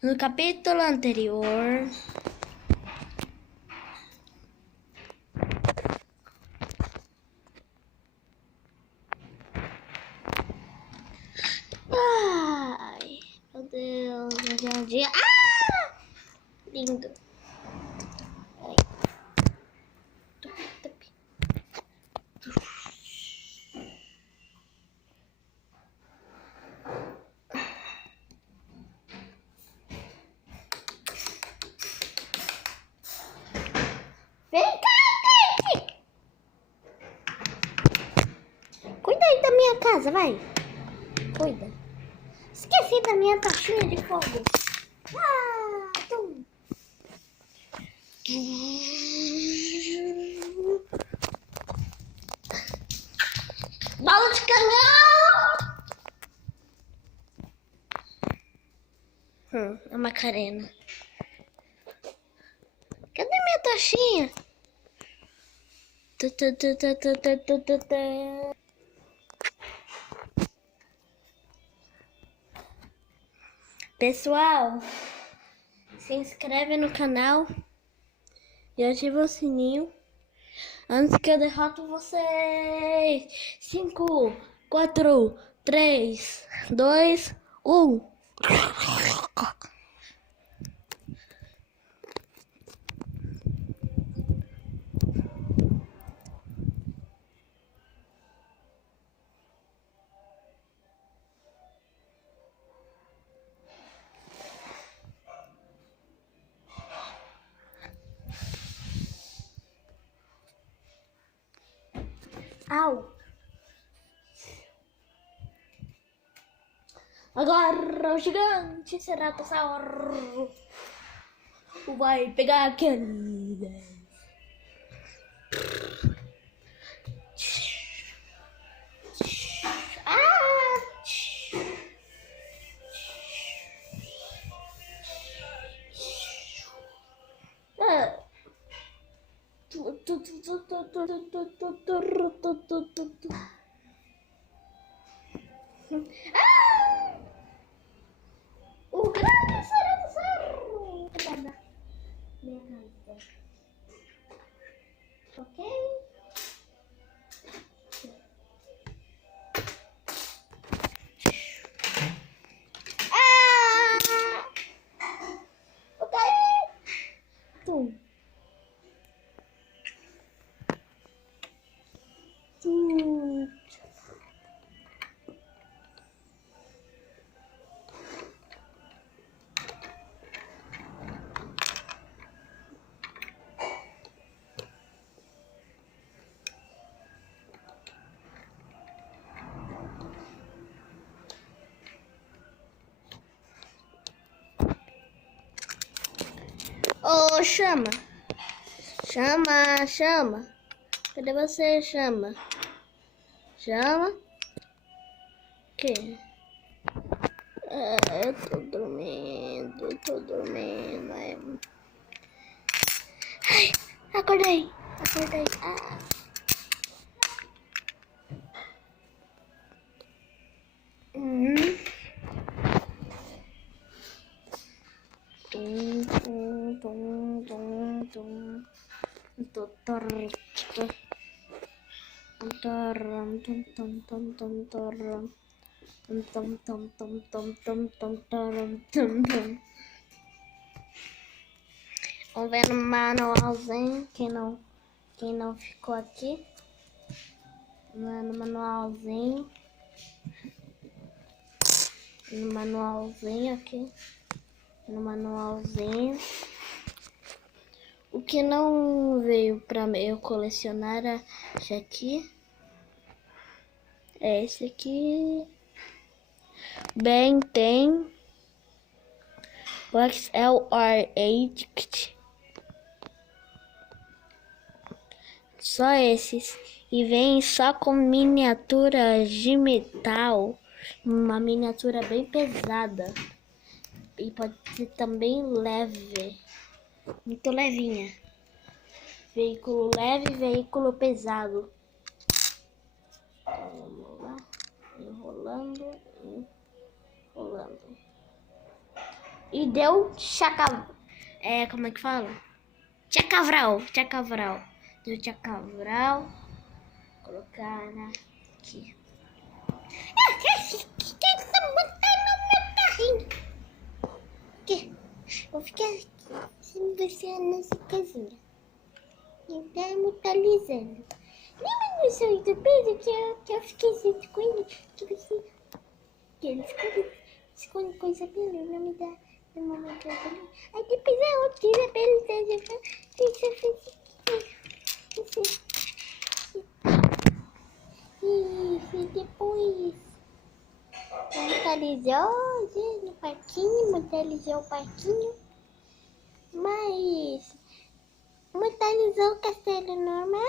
No capítulo anterior, ai, meu Deus, hoje é um dia. Ah! Lindo. Peraí. Tupi, tupi. Vem cá, Kate! Cuida aí da minha casa, vai. Cuida. Esqueci da minha taxinha de fogo. Ah, tum. Bola de canhão! A Macarena. Cadê minha taxinha? Pessoal, se inscreve no canal e ativa o sininho antes que eu derrote vocês. 5, 4, 3, 2, 1. Au! Agora o gigante ceratossauro vai pegar aquele. O grande ceratossauro vai dar minha casa. Ok? Tum. Tum. Ô, chama. Chama, chama. Cadê você, chama? Chama? Que? Eu tô dormindo. Ai, acordei. Ah. Vamos ver no manualzinho, quem não ficou aqui. No manualzinho. No manualzinho aqui. No manualzinho. O que não veio pra eu colecionar esse aqui. É esse aqui. Ben 10. XLR Addict. Só esses. E vem só com miniaturas de metal. Uma miniatura bem pesada. E pode ser também leve. Muito levinha. Veículo leve, veículo pesado. Vamos lá. Enrolando. E deu como é que fala? Chacavral. Deu chacavral. Colocar aqui. Tenta botar no meu carrinho. Vou ficar sem você nessa casinha. E tá mentalizando. Lembra do seu YouTube que eu fiquei assim com ele? Que você... Que ele esconde coisa dele, o nome da mamãe que eu falei. Aí depois a outra Isabela isso, depois mentalizou no parquinho, mentalizou o parquinho, mas mentalizou o castelo normal.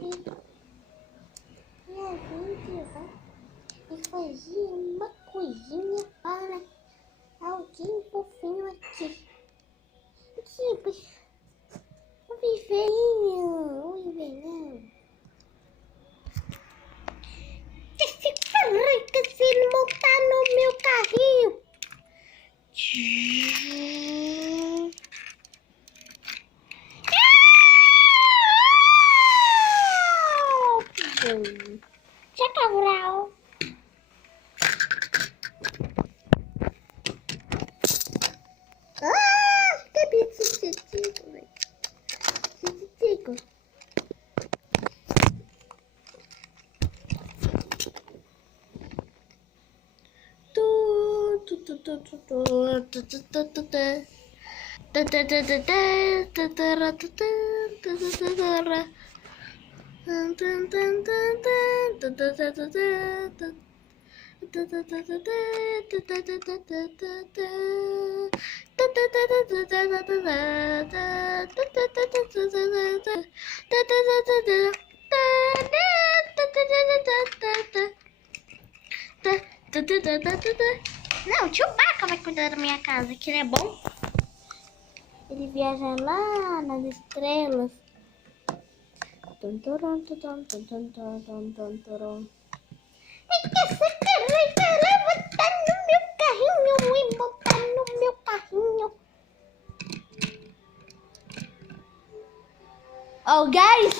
E a gente vai fazer uma coisinha para alguém fofinho aqui. Tipo, o viveirinho, o viveirinho. Esse carrega se ele montar no meu carrinho. Chacabral. Cabeça de tico, velho. Tico. Não, o Chewbacca vai cuidar da minha casa, que ele é bom. Ele viaja lá nas estrelas. É que essa carreta vai botar no meu carrinho e botar no meu carrinho. Oh, guys!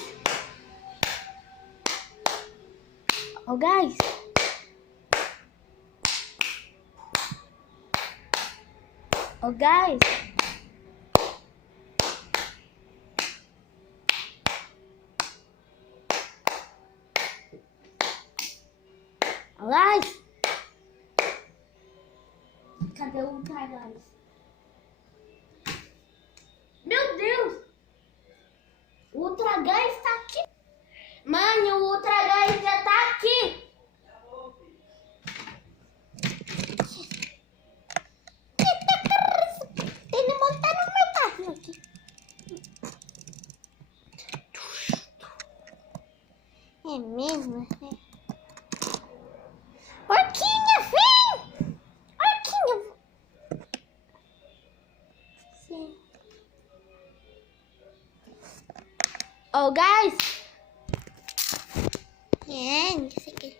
Oh, guys! Oh, guys! Oh, guys! Cadê o Ultra Gás? Meu Deus! O Ultra Gás tá aqui. Mãe, o Ultra Gás já tá aqui. Tem que montar no meu carrinho aqui. É mesmo? Orquinha, vem! Orquinha! Sim. Oh, guys! Isso aqui.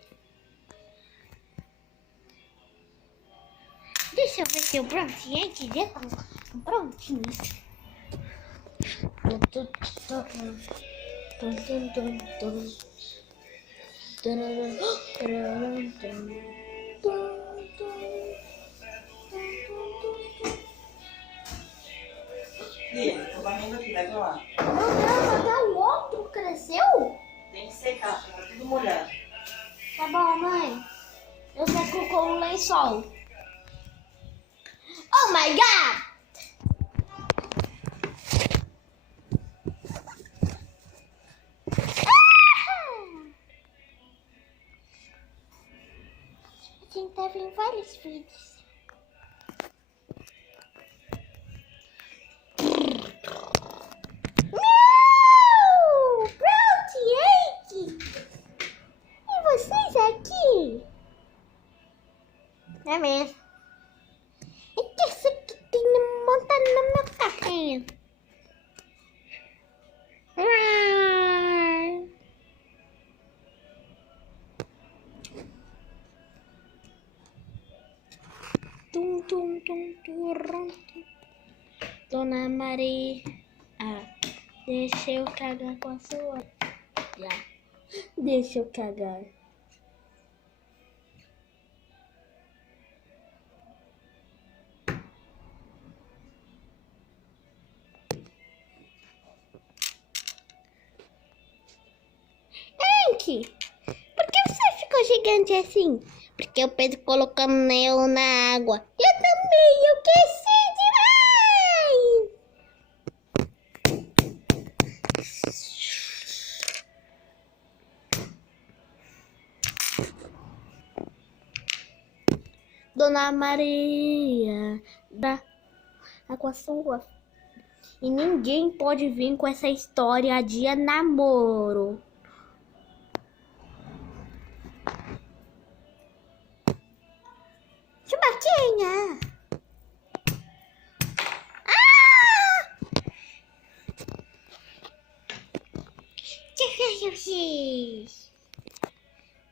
Deixa eu ver se o bronzeante já tá prontinho. Tô varrendo aqui, vai pra lá. Meu Deus, até o outro cresceu? Tem que secar, tá tudo molhado. Tá bom, mãe. Eu seco com o lençol. Oh my God! A gente tá vendo vários vídeos. E vocês aqui? É mesmo. É que isso aqui tem que montar no meu carrinho. tum, tum, turrum. Dona Maria, deixa eu cagar com a sua. Já. Deixa eu cagar. Gente, por que você ficou gigante assim? Porque o Pedro colocou anel na água. Eu também, eu cresci demais. Dona Maria, da água sua. E ninguém pode vir com essa história de namoro. Chubaquinha! Tchau, vocês!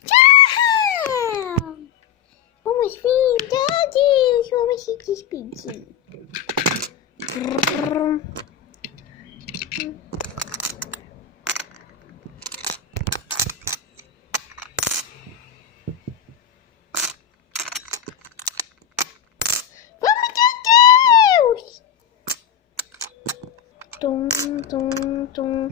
Tchau! Vamos vir, adeus! Vamos se despedir. Vamos, adeus! Tum, tum, tum.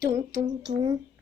Tum, tum, tum.